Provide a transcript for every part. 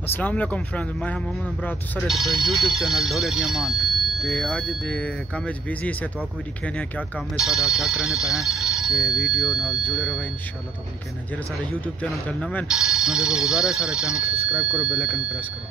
अस्सलाम वालेकुम फ्रेंड्स, मैं मोहम्मद इमरान तुसारे यूट्यूब चैनल ढोले दी अमान ते अज दे काम बिजी से तो आपको भी दिखे ने क्या काम है सादा क्या करने पे हैं ते वीडियो नाल जुड़े रहो इंशाल्लाह। तो दिखे ने जेरे सारे यूट्यूब चैनल चल नवे मैं देखो गुजारिश सारे चैनल को सब्सक्राइब करो, बेल आइकन प्रेस करो।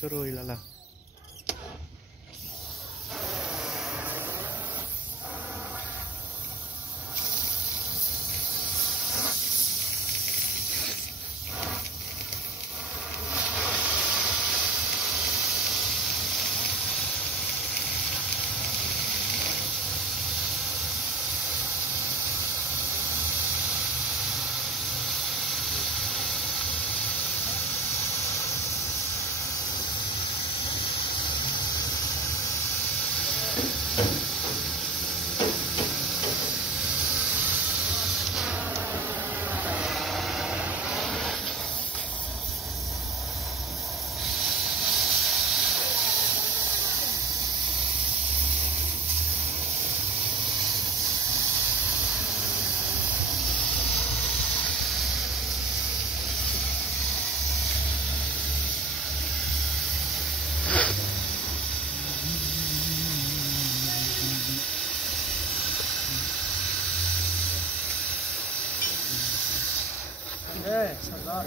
शुरू हुई लाला सरदार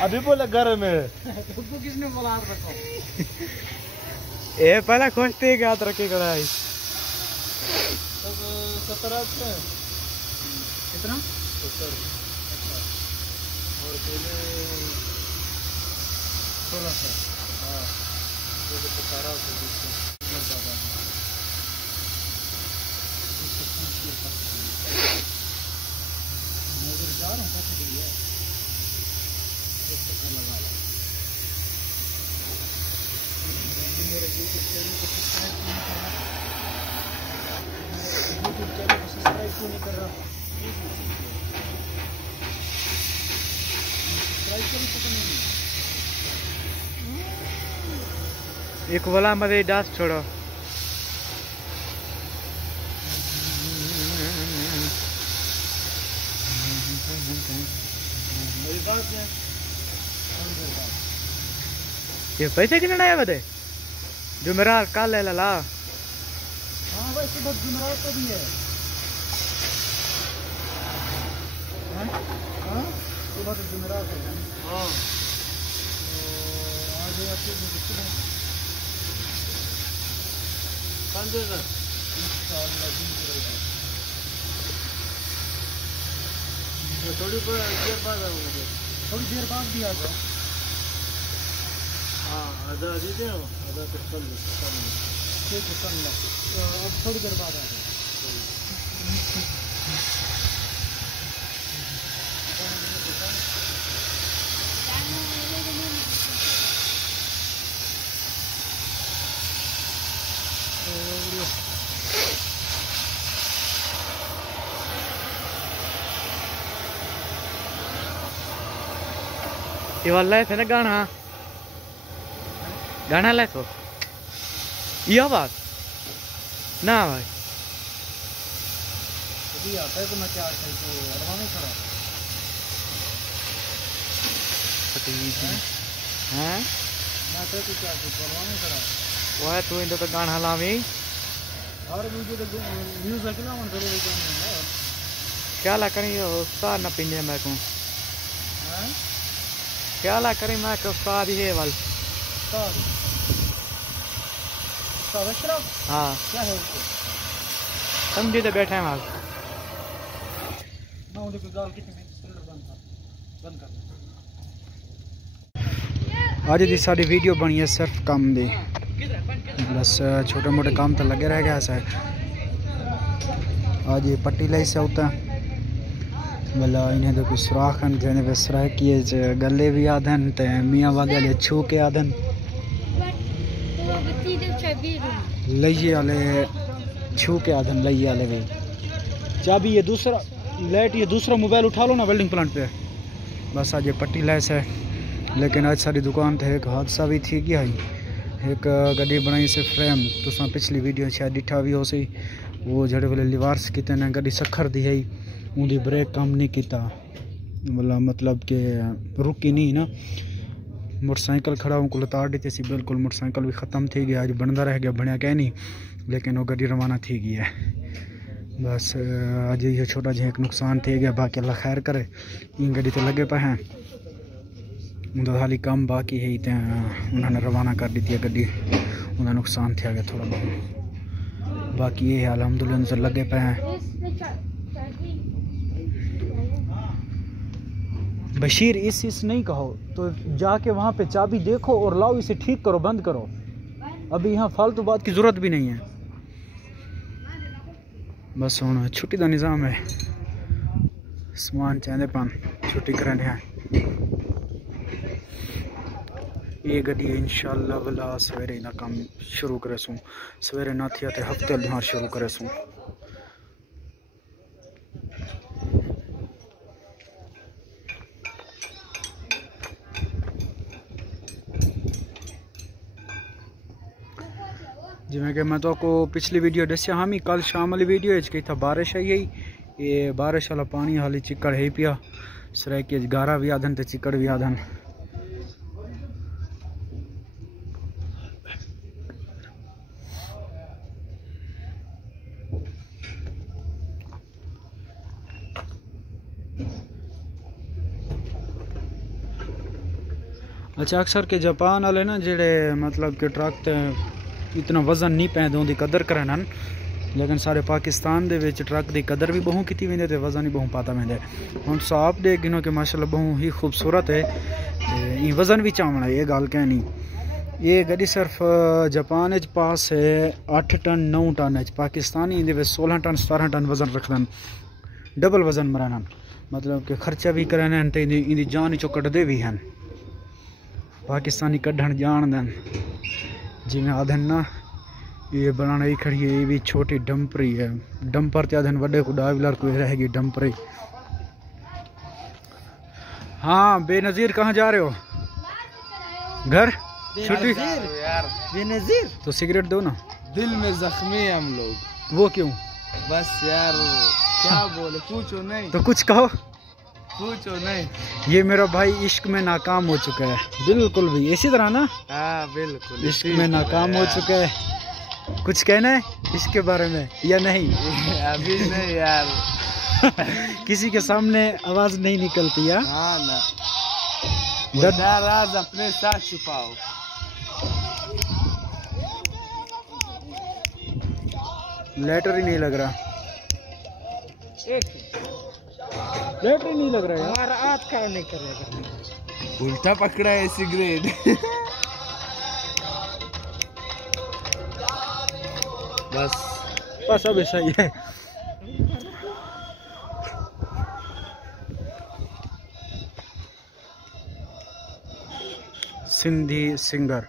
अभी बोला गर्म है तो किसने बोला हाथ रखो ए पहला खोजते हाथ रखे कढ़ाई 17 से कितना 70। अच्छा और केले 1600 हाँ ये 17 से 20 बहुत ज़्यादा है। मैं उधर जा रहा हूँ कैसे के लिए एक चक्कर लगा ला। मेरे यूट्यूब चैनल को सब्सक्राइब क्यों नहीं कर रहा? यूट्यूब चैनल को सब्सक्राइब क्यों नहीं कर रहा? सब्सक्राइब क्यों नहीं पता नहीं? एक वाला मरे डांस छोड़ो। मेरी बात है ये पैसे कितने आया बता? जो मेरा कल ले ला। हाँ भाई सुबह जुमेरात को भी है। हाँ सुबह तो जुमेरात है। हाँ आज सुबह संजय सर थोड़ी देर बाद आऊँगा। थोड़ी देर बाद भी आ जाओ। हाँ आधा दीजिए ना आधा तो कल ठीक है कल लो। अब थोड़ी देर बाद आ जाओ। ये वाला है ना गाना गाना ला तो यह बात ना भाई अभी आता है तो मैं क्या अरवा में खड़ा हैं मैं तो क्या अरवा में खड़ा वो है तो इन तो गाना ला में और मुझे तो न्यूज़ अकेला मन चले क्या ला करें उस्ताद ना पिने मैं को हैं क्या ला करें मैं को उस्ताद ही है वाल हाँ क्या है उसको समझे तो बैठे हैं माल आज दी साड़ी वीडियो बनी है सिर्फ काम दी बस छोटे मोटे काम तो लगे रह गया है आज ये पट्टी लाई से होता भला इन्हें तो कुछ सुराख जने पे सुराख किए गले भी आधन ते मियाँ वाले छू के आधन लइये वाले छू के आधन लइये वाले भी चाबी ये दूसरा लाइट ये दूसरा मोबाइल उठा लो ना वेल्डिंग प्लांट पे बस आज ये पट्टी लैस है लेकिन आज सारी दुकान थे एक हादसा भी थी गया एक गड्डी बनाई से फ्रेम तुसा पिछली वीडियो शायद डिठा भी हो सी वो जड़े वाले लिवार्स किते ने गड्डी सखर दी है उनकी ब्रेक काम नहीं किया मतलब कि रुकी नहीं ना मोटरसाइकिल खड़ा उनको लताड़ दी थी बिल्कुल मोटरसाइकिल भी ख़त्म थी गया आज बनता रह गया बनया क्या नहीं लेकिन वो गड्डी रवाना थी गई है बस आज ये छोटा जिहा एक नुकसान थी गया बाकी अल्लाह खैर करे इन गड्डी तो लगे पे हैं उनका हाली कम बाकी है तो उन्होंने रवाना कर दी थी गड्डी उनका नुकसान थे गया थोड़ा बहुत बाकी ये अलहमदुलिल्लाह से लगे पे हैं बशीर इस नहीं कहो तो जाके वहाँ पे चाबी देखो और लाओ इसे ठीक करो बंद करो अभी यहाँ फालतू बात की ज़रूरत भी नहीं है बस हूँ छुट्टी का निज़ाम है समान चाहते पान छुट्टी करने हैं ये गड्डी इंशाल्लाह वाला सवेरे ना काम शुरू करे सूँ सवेरे ना थिया तो हफ्ते हाँ शुरू करे सूँ जिमें कि मैं तो को पिछली वीडियो दसिया हम ही कल शाम वाली वीडियो कही था बारिश है यही ये बारिश वाला पानी हाली चिकड़ है पिया सर के गारा भी आधन तो चिकड़ भी आधन अच्छा अक्सर के जापान वाले ना जेड़े मतलब कि ट्रक इतना वजन नहीं पैंदे उनकी कदर करन लेकिन सारे पाकिस्तान दे विच ट्रक दी कदर भी बहु कीती वेंदे ते वज़न भी बहु पाता वेंदे। हुण साहब दे गिनो कि माशाल्लाह बहु ही खूबसूरत है ते वज़न भी चावना ये गल कहनी। ये गड्डी सिर्फ जापान च पास है 8 टन 9 टन च, पाकिस्तानी इंदे विच 16 टन 17 टन वज़न रखदन, डबल वज़न मराना, मतलब कि खर्चा भी करन ते इंदी जान चो कड्डदे भी हैं। पाकिस्तानी कढ़न जानदन जिवें आदन ना ये बनाना ही खड़ी है। ये भी छोटी डंपरी है, डंपर ते आदन वड्डे को डाविलर कोई रहेगी डंपरी। हाँ बेनज़ीर कहाँ जा रहे हो? घर छुट्टी? यार बेनज़ीर तो सिगरेट दो ना। दिल में जख्मी है हम लोग। वो क्यों? बस यार क्या बोले, पूछो नहीं। तो कुछ कहो। पूछो नहीं। ये मेरा भाई इश्क में नाकाम हो चुका है, बिल्कुल भी इसी तरह ना। हाँ बिल्कुल इश्क में नाकाम हो चुका है। कुछ कहना है इसके बारे में या नहीं? अभी नहीं यार। किसी के सामने आवाज नहीं निकलती है। हाँ ना, दर्द राज अपने साथ छुपाओ। लेटर ही नहीं लग रहा, लेटर ही नहीं लग रहा यार। हमारा हाथ काम नहीं करेगा, उल्टा पकड़ा है सिगरेट। बस अब सही है। सिंधी सिंगर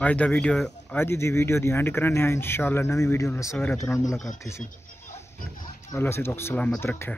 आज दी वीडियो दी एंड करने हैं। इंशाल्लाह नवी वीडियो में सवेरे तुरंत मुलाकात थी सी। अल्लाह से तो सलामत रखे।